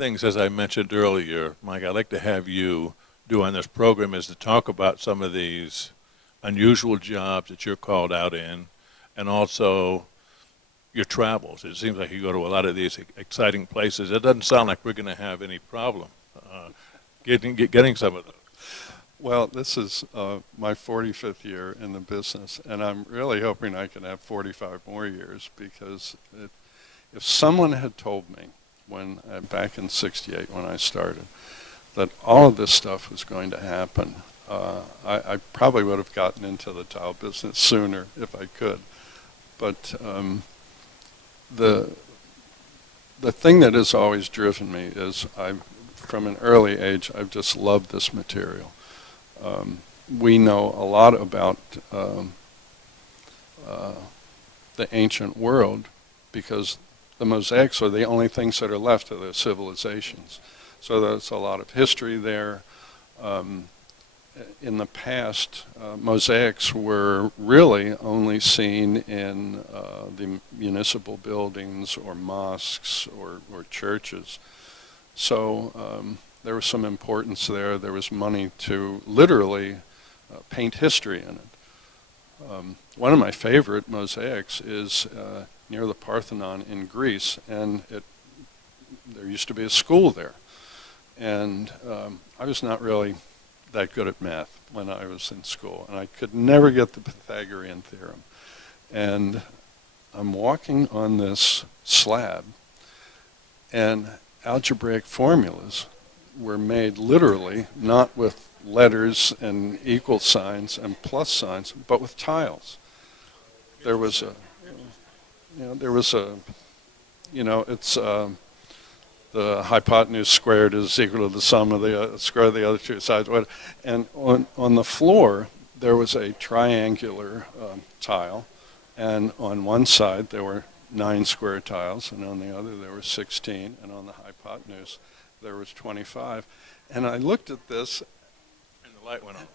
things, as I mentioned earlier, Mike, I'd like to have you do on this program is to talk about some of these unusual jobs that you're called out in, and also your travels. It seems like you go to a lot of these exciting places. It doesn't sound like we're going to have any problem getting some of those. Well, this is my 45th year in the business, and I'm really hoping I can have 45 more years, because if someone had told me back in '68 when I started that all of this stuff was going to happen, I probably would have gotten into the tile business sooner if I could. But the thing that has always driven me is from an early age, I've just loved this material. We know a lot about the ancient world because the mosaics are the only things that are left of their civilizations. So there's a lot of history there. In the past, mosaics were really only seen in the municipal buildings or mosques or churches. So there was some importance there. There was money to literally paint history in it. One of my favorite mosaics is near the Parthenon in Greece, and there used to be a school there. And I was not really that good at math when I was in school, and I could never get the Pythagorean theorem. And I'm walking on this slab, and algebraic formulas were made literally, not with letters and equal signs and plus signs, but with tiles. It's the hypotenuse squared is equal to the sum of the square of the other two sides. And on the floor, there was a triangular tile, and on one side there were 9 square tiles, and on the other there were 16, and on the hypotenuse there was 25. And I looked at this, And the light went on.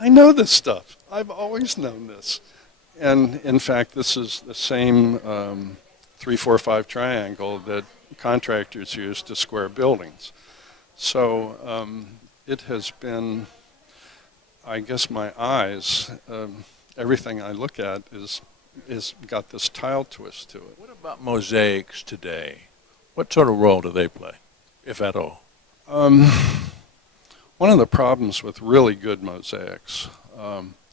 I know this stuff. I've always known this. And in fact, this is the same 3, 4, 5 triangle that contractors use to square buildings. So it has been, I guess my eyes, everything I look at is got this tile twist to it. What about mosaics today? What sort of role do they play, if at all? One of the problems with really good mosaics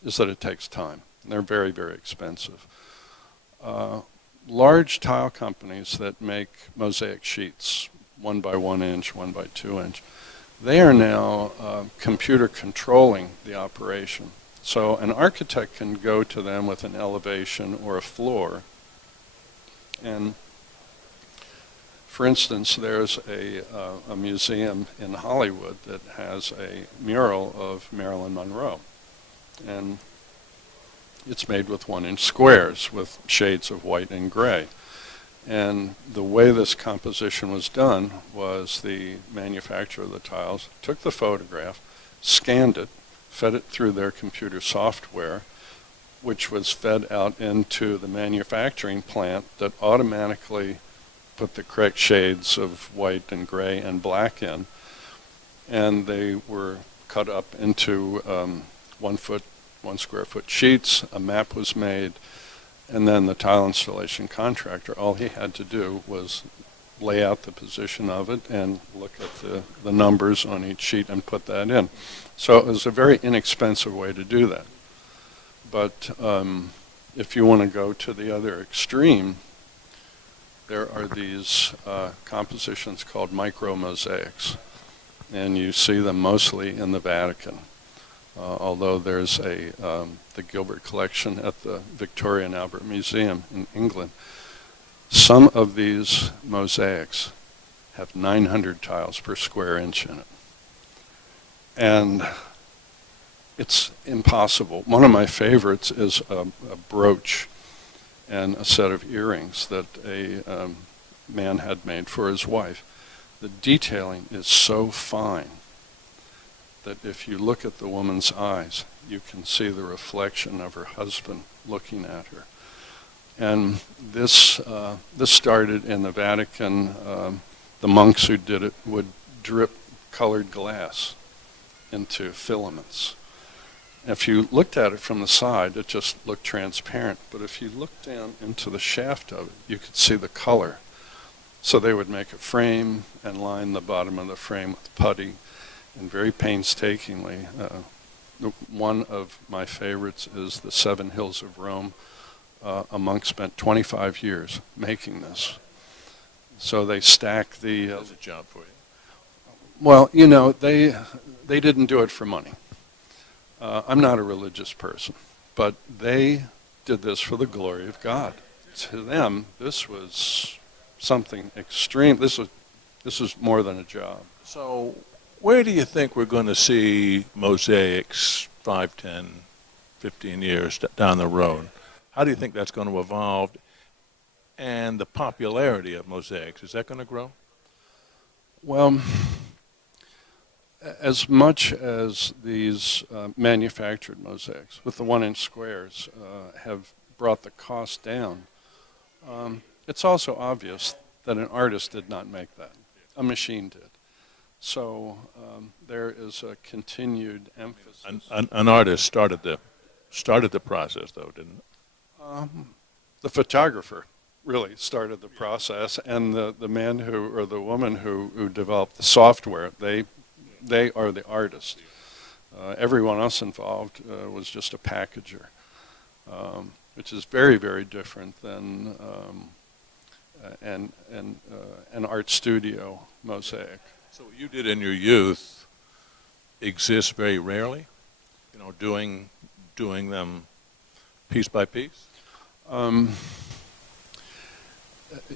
is that it takes time. They're very, very expensive. Large tile companies that make mosaic sheets, 1 by 1 inch, 1 by 2 inch, they are now computer controlling the operation. So an architect can go to them with an elevation or a floor, and for instance, there's a museum in Hollywood that has a mural of Marilyn Monroe, and it's made with 1-inch squares with shades of white and gray. And the way this composition was done was the manufacturer of the tiles took the photograph, scanned it, fed it through their computer software, which was fed out into the manufacturing plant that automatically put the correct shades of white and gray and black in. And they were cut up into 1 square foot sheets. A map was made, and then the tile installation contractor, all he had to do was lay out the position of it and look at the numbers on each sheet and put that in. So it was a very inexpensive way to do that. But if you want to go to the other extreme, there are these compositions called micro-mosaics, and you see them mostly in the Vatican. Although there's the Gilbert collection at the Victoria and Albert Museum in England. Some of these mosaics have 900 tiles per square inch in it. And it's impossible. One of my favorites is a brooch and a set of earrings that a man had made for his wife. The detailing is so fine that if you look at the woman's eyes, you can see the reflection of her husband looking at her. And this started in the Vatican the monks who did it would drip colored glass into filaments. If you looked at it from the side, it just looked transparent. But if you looked down into the shaft of it, you could see the color. So they would make a frame and line the bottom of the frame with putty, and very painstakingly. One of my favorites is the Seven Hills of Rome. A monk spent 25 years making this. So they stack the... That's a job for you. Well, you know, they didn't do it for money. I'm not a religious person, but they did this for the glory of God. To them, this was something extreme. This was more than a job. So where do you think we're going to see mosaics 5, 10, 15 years down the road? How do you think that's going to evolve? And the popularity of mosaics, is that going to grow? Well, as much as these manufactured mosaics with the 1-inch squares have brought the cost down, it's also obvious that an artist did not make that. A machine did. So there is a continued emphasis. An artist started the process, though, didn't it? The photographer really started the process, and the man who, or the woman who developed the software, they are the artist. Everyone else involved was just a packager, which is very, very different than an art studio mosaic. So what you did in your youth exists very rarely, you know, doing them piece by piece?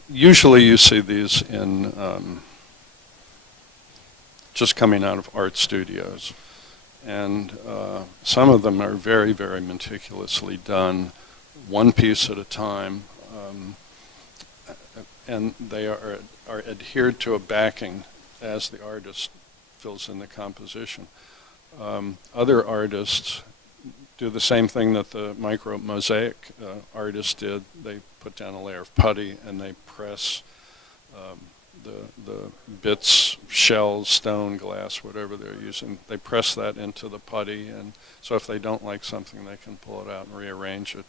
Usually you see these in just coming out of art studios. And some of them are very, very meticulously done, one piece at a time. And they are adhered to a backing as the artist fills in the composition. Other artists do the same thing that the micro mosaic artists did. They put down a layer of putty and they press the bits, shells, stone, glass, whatever they're using. They press that into the putty, and so if they don't like something, they can pull it out and rearrange it.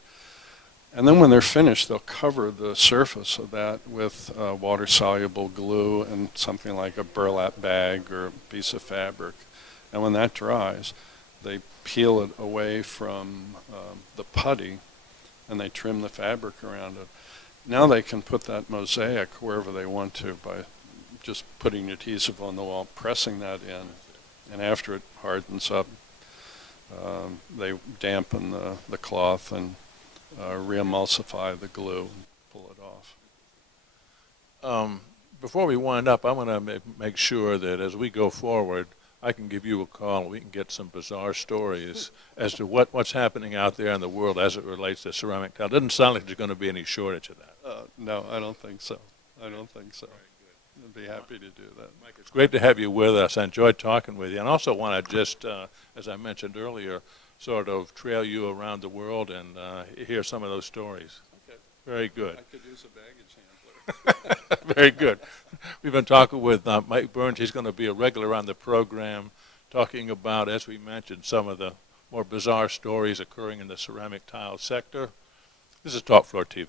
And then when they're finished, they'll cover the surface of that with water-soluble glue and something like a burlap bag or a piece of fabric. And when that dries, they peel it away from the putty and they trim the fabric around it. Now they can put that mosaic wherever they want to by just putting adhesive on the wall, pressing that in, and after it hardens up, they dampen the cloth and re-emulsify the glue and pull it off. Before we wind up, I want to make sure that as we go forward, I can give you a call and we can get some bizarre stories as to what's happening out there in the world as it relates to ceramic tile. It doesn't sound like there's going to be any shortage of that. No, I don't think so. I don't think so. I'd be happy to do that. Mike, it's great to have you with us. I enjoyed talking with you. And I also want to just, as I mentioned earlier, sort of trail you around the world and hear some of those stories. Okay. Very good. I could use a baggage handler. Very good. We've been talking with Mike Byrne. He's going to be a regular on the program, talking about, as we mentioned, some of the more bizarre stories occurring in the ceramic tile sector. This is Top Floor TV.